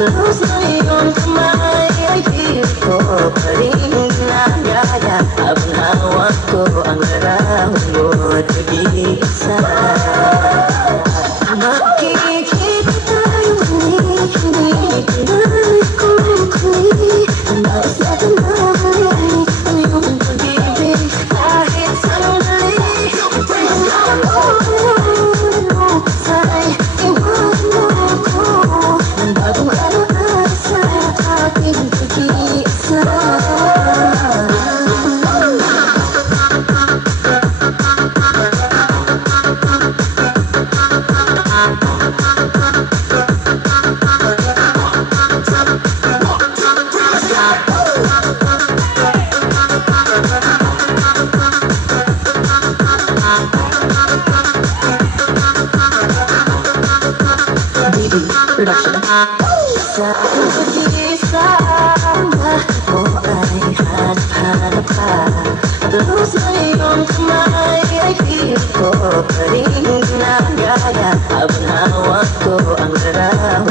Terus na iyong kamay ay pilit ko pa rin ginagaya habang hawak ko ang larawan mo at nag-iisa. Makikita tayo hindi pinay ko kuni ang nais natin na mali ang iyong pag-ibig kahit sandali. Tingnan ako lupasay, iwan mo ako ng bagong araw na sa ating pag-iisa. Sa pag-iisama mo ay hanap-hanap ka. Terus na iyong kamay ay pilit ko pa rin ginagaya habang hawak ko ang larawan